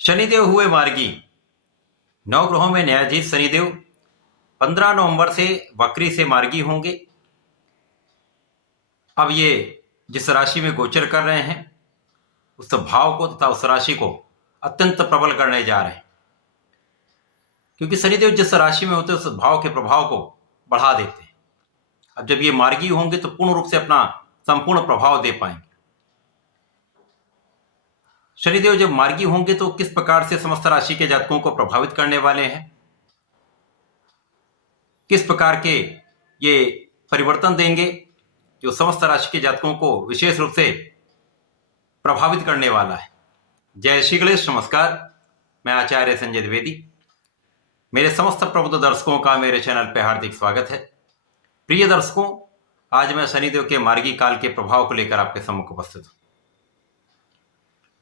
शनिदेव हुए मार्गी। नवग्रहों में न्यायाधीश शनिदेव 15 नवंबर से वक्री से मार्गी होंगे। अब ये जिस राशि में गोचर कर रहे हैं उस भाव को तथा उस राशि को अत्यंत प्रबल करने जा रहे हैं, क्योंकि शनिदेव जिस राशि में होते हैं उस भाव के प्रभाव को बढ़ा देते हैं। अब जब ये मार्गी होंगे तो पूर्ण रूप से अपना संपूर्ण प्रभाव दे पाएंगे। शनिदेव जब मार्गी होंगे तो किस प्रकार से समस्त राशि के जातकों को प्रभावित करने वाले हैं, किस प्रकार के ये परिवर्तन देंगे जो समस्त राशि के जातकों को विशेष रूप से प्रभावित करने वाला है। जय श्री गणेश, नमस्कार। मैं आचार्य संजय द्विवेदी। मेरे समस्त प्रबुद्ध दर्शकों का मेरे चैनल पर हार्दिक स्वागत है। प्रिय दर्शकों, आज मैं शनिदेव के मार्गी काल के प्रभाव को लेकर आपके सम्मुख उपस्थित हूं।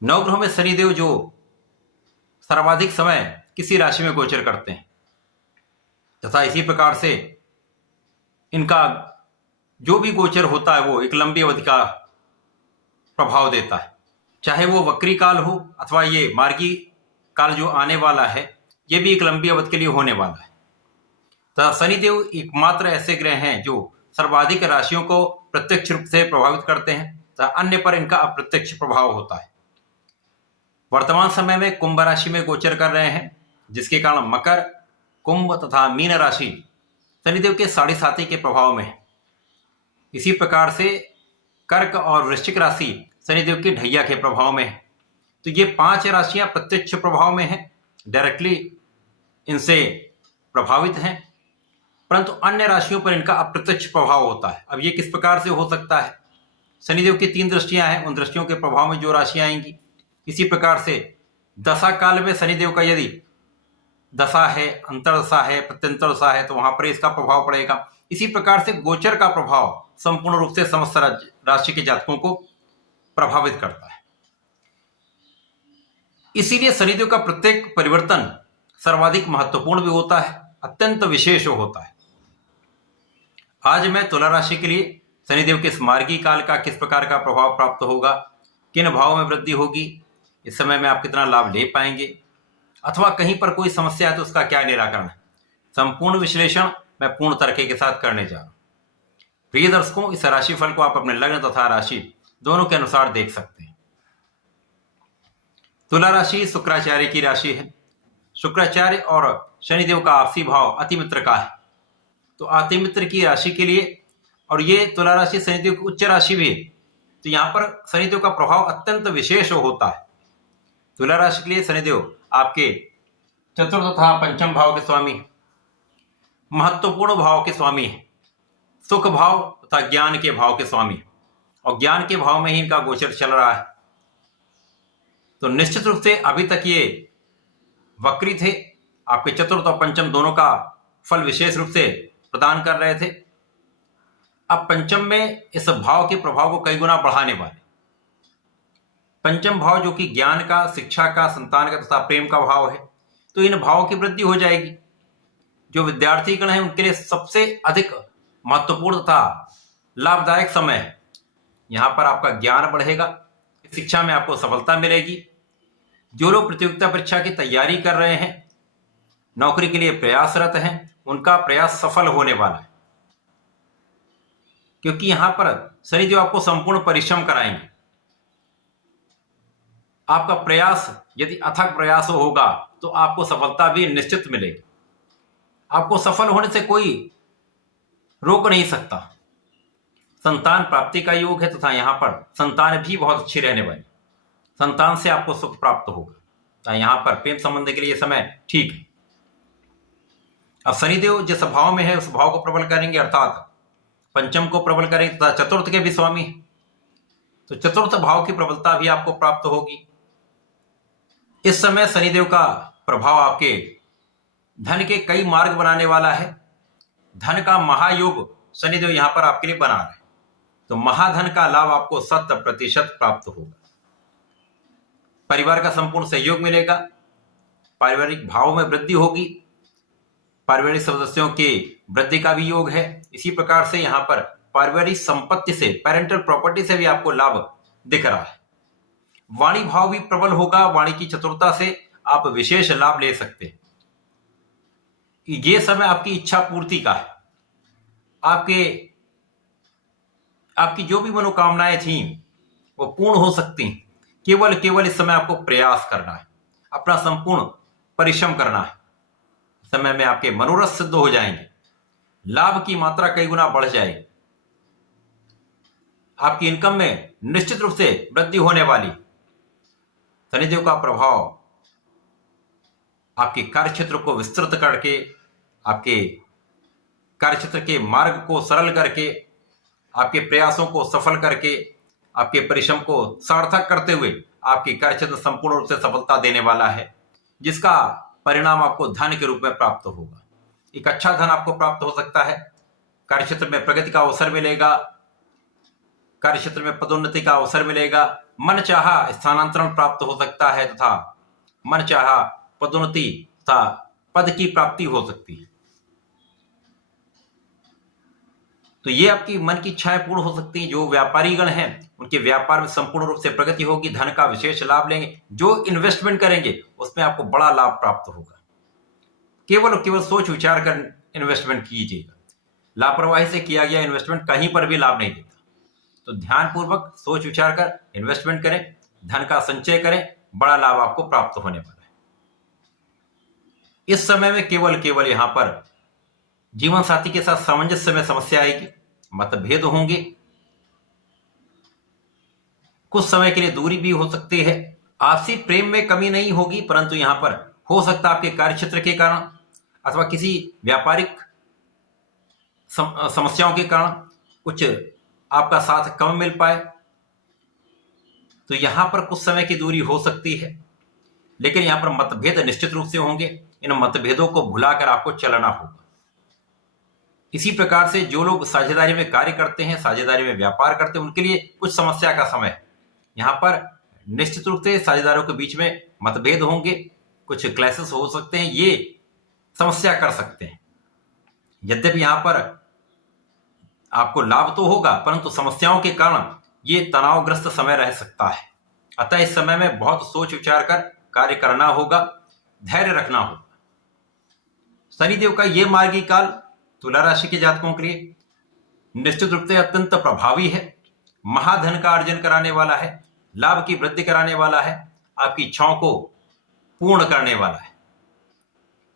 नवग्रहों में शनिदेव जो सर्वाधिक समय किसी राशि में गोचर करते हैं तथा इसी प्रकार से इनका जो भी गोचर होता है वो एक लंबी अवधि का प्रभाव देता है, चाहे वो वक्री काल हो अथवा ये मार्गी काल जो आने वाला है ये भी एक लंबी अवधि के लिए होने वाला है। तथा शनिदेव एकमात्र ऐसे ग्रह हैं जो सर्वाधिक राशियों को प्रत्यक्ष रूप से प्रभावित करते हैं तथा अन्य पर इनका अप्रत्यक्ष प्रभाव होता है। वर्तमान समय में कुंभ राशि में गोचर कर रहे हैं, जिसके कारण मकर, कुंभ तथा मीन राशि शनिदेव के 7.5 के प्रभाव में है। इसी प्रकार से कर्क और वृश्चिक राशि शनिदेव की ढैया के प्रभाव में है। तो ये 5 राशियां प्रत्यक्ष प्रभाव में हैं, डायरेक्टली इनसे प्रभावित हैं, परंतु अन्य राशियों पर इनका अप्रत्यक्ष प्रभाव होता है। अब ये किस प्रकार से हो सकता है? शनिदेव की 3 दृष्टियां हैं, उन दृष्टियों के प्रभाव में जो राशियां आएंगी। इसी प्रकार से दशा काल में शनिदेव का यदि दशा है, अंतरदशा है, प्रत्यंतर दशा है तो वहां पर इसका प्रभाव पड़ेगा। इसी प्रकार से गोचर का प्रभाव संपूर्ण रूप से समस्त राशि के जातकों को प्रभावित करता है। इसीलिए शनिदेव का प्रत्येक परिवर्तन सर्वाधिक महत्वपूर्ण भी होता है, अत्यंत विशेष होता है। आज मैं तुला राशि के लिए शनिदेव के इस मार्गी काल का किस प्रकार का प्रभाव प्राप्त होगा, किन भावों में वृद्धि होगी, इस समय में आप कितना लाभ ले पाएंगे अथवा कहीं पर कोई समस्या है तो उसका क्या निराकरण है, संपूर्ण विश्लेषण मैं पूर्ण तर्क के साथ करने जा रहा हूं। प्रिय दर्शकों, इस राशिफल को आप अपने लग्न तथा राशि दोनों के अनुसार देख सकते हैं। तुला राशि शुक्राचार्य की राशि है। शुक्राचार्य और शनिदेव का आपसी भाव अति मित्र का है, तो अति मित्र की राशि के लिए, और ये तुला राशि शनिदेव की उच्च राशि भी है, तो यहां पर शनिदेव का प्रभाव अत्यंत विशेष होता है। तुला राशि के लिए शनिदेव आपके चतुर्थ तथा पंचम भाव के स्वामी, महत्वपूर्ण भाव के स्वामी है, सुख भाव तथा ज्ञान के भाव के स्वामी, और ज्ञान के भाव में ही इनका गोचर चल रहा है। तो निश्चित रूप से अभी तक ये वक्री थे, आपके चतुर्थ और पंचम दोनों का फल विशेष रूप से प्रदान कर रहे थे। अब पंचम में इस भाव के प्रभाव को कई गुना बढ़ाने वाले। पंचम भाव जो कि ज्ञान का, शिक्षा का, संतान का तथा प्रेम का भाव है, तो इन भावों की वृद्धि हो जाएगी। जो विद्यार्थी गण है उनके लिए सबसे अधिक महत्वपूर्ण तथा लाभदायक समय है। यहां पर आपका ज्ञान बढ़ेगा, शिक्षा में आपको सफलता मिलेगी। जो लोग प्रतियोगिता परीक्षा की तैयारी कर रहे हैं, नौकरी के लिए प्रयासरत हैं, उनका प्रयास सफल होने वाला है, क्योंकि यहां पर शनिदेव आपको संपूर्ण परिश्रम कराएंगे। आपका प्रयास यदि अथक प्रयास होगा तो आपको सफलता भी निश्चित मिलेगी। आपको सफल होने से कोई रोक नहीं सकता। संतान प्राप्ति का योग है तथा यहां पर संतान भी बहुत अच्छी रहने वाली, संतान से आपको सुख प्राप्त होगा। तो यहां पर प्रेम संबंध के लिए समय ठीक है। अब शनिदेव जिस भाव में है उस भाव को प्रबल करेंगे, अर्थात पंचम को प्रबल करेंगे तथा चतुर्थ के भी स्वामी, तो चतुर्थ भाव की प्रबलता भी आपको प्राप्त होगी। इस समय शनिदेव का प्रभाव आपके धन के कई मार्ग बनाने वाला है। धन का महायोग शनिदेव यहां पर आपके लिए बना रहे हैं, तो महाधन का लाभ आपको 100% प्राप्त होगा। परिवार का संपूर्ण सहयोग मिलेगा, पारिवारिक भाव में वृद्धि होगी, पारिवारिक सदस्यों के वृद्धि का भी योग है। इसी प्रकार से यहां पर पारिवारिक संपत्ति से, पेरेंटल प्रॉपर्टी से भी आपको लाभ दिख रहा है। वाणी भाव भी प्रबल होगा, वाणी की चतुरता से आप विशेष लाभ ले सकते हैं। ये समय आपकी इच्छा पूर्ति का है। आपकी जो भी मनोकामनाएं थी वो पूर्ण हो सकती हैं। केवल इस समय आपको प्रयास करना है, अपना संपूर्ण परिश्रम करना है। समय में आपके मनोरथ सिद्ध हो जाएंगे, लाभ की मात्रा कई गुना बढ़ जाएगी, आपकी इनकम में निश्चित रूप से वृद्धि होने वाली। शनिदेव का प्रभाव आपके कार्यक्षेत्र को विस्तृत करके, आपके कार्यक्षेत्र के मार्ग को सरल करके, आपके प्रयासों को सफल करके, आपके परिश्रम को सार्थक करते हुए आपके कार्यक्षेत्र संपूर्ण रूप से सफलता देने वाला है, जिसका परिणाम आपको धन के रूप में प्राप्त होगा। एक अच्छा धन आपको प्राप्त हो सकता है। कार्यक्षेत्र में प्रगति का अवसर मिलेगा, कार्यक्षेत्र में पदोन्नति का अवसर मिलेगा, मनचाहा स्थानांतरण प्राप्त हो सकता है तथा मनचाहा पदोन्नति तथा पद की प्राप्ति हो सकती है। तो ये आपकी मन की इच्छाएं पूर्ण हो सकती हैं। जो व्यापारीगण हैं उनके व्यापार में संपूर्ण रूप से प्रगति होगी, धन का विशेष लाभ लेंगे। जो इन्वेस्टमेंट करेंगे उसमें आपको बड़ा लाभ प्राप्त होगा। केवल सोच विचार कर इन्वेस्टमेंट कीजिएगा। लापरवाही से किया गया इन्वेस्टमेंट कहीं पर भी लाभ नहीं देता। तो ध्यानपूर्वक सोच विचार कर इन्वेस्टमेंट करें, धन का संचय करें, बड़ा लाभ आपको प्राप्त होने वाला है। इस समय में केवल यहां पर जीवन साथी के साथ सामंजस्य में समस्या आएगी, मतभेद होंगे, कुछ समय के लिए दूरी भी हो सकती है। आपसी प्रेम में कमी नहीं होगी, परंतु यहां पर हो सकता है आपके कार्यक्षेत्र के कारण अथवा किसी व्यापारिक समस्याओं के कारण कुछ आपका साथ कम मिल पाए। तो यहां पर कुछ समय की दूरी हो सकती है, लेकिन यहां पर मतभेद निश्चित रूप से होंगे। इन मतभेदों को भुलाकर आपको चलना होगा। इसी प्रकार से जो लोग साझेदारी में कार्य करते हैं, साझेदारी में व्यापार करते हैं, उनके लिए कुछ समस्या का समय है। यहाँ पर निश्चित रूप से साझेदारों के बीच में मतभेद होंगे, कुछ क्लैशेस हो सकते हैं, ये समस्या कर सकते हैं। यद्यपि यहाँ पर आपको लाभ तो होगा, परंतु समस्याओं के कारण ये तनावग्रस्त समय रह सकता है। अतः इस समय में बहुत सोच विचार कर कार्य करना होगा, धैर्य रखना होगा। शनिदेव का ये मार्गी काल तुला राशि के जातकों के लिए निश्चित रूप से अत्यंत प्रभावी है। महाधन का अर्जन कराने वाला है, लाभ की वृद्धि कराने वाला है, आपकी इच्छाओं को पूर्ण करने वाला है।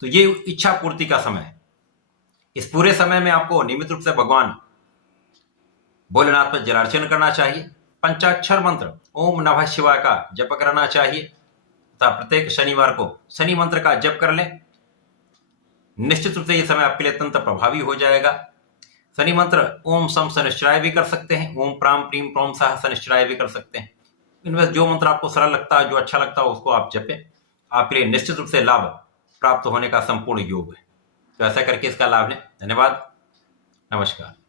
तो ये इच्छा पूर्ति का समय है। इस पूरे समय में आपको नियमित रूप से भगवान भोलेनाथ पर जलार्चन करना चाहिए। पंचाक्षर मंत्र ओम नमः शिवाय का जप करना चाहिए तथा प्रत्येक शनिवार को शनि मंत्र का जप कर लें। निश्चित रूप से यह समय आपके लिए अत्यंत प्रभावी हो जाएगा। शनि मंत्र ओम सम शनिश्चराय भी कर सकते हैं, ओम प्राम प्रीम प्रोम सह शनिश्चराय भी कर सकते हैं। इनमें जो मंत्र आपको सरल लगता है, जो अच्छा लगता है, उसको आप जपें। आपके लिए निश्चित रूप से लाभ प्राप्त होने का संपूर्ण योग है। तो ऐसा करके इसका लाभ लें। धन्यवाद, नमस्कार।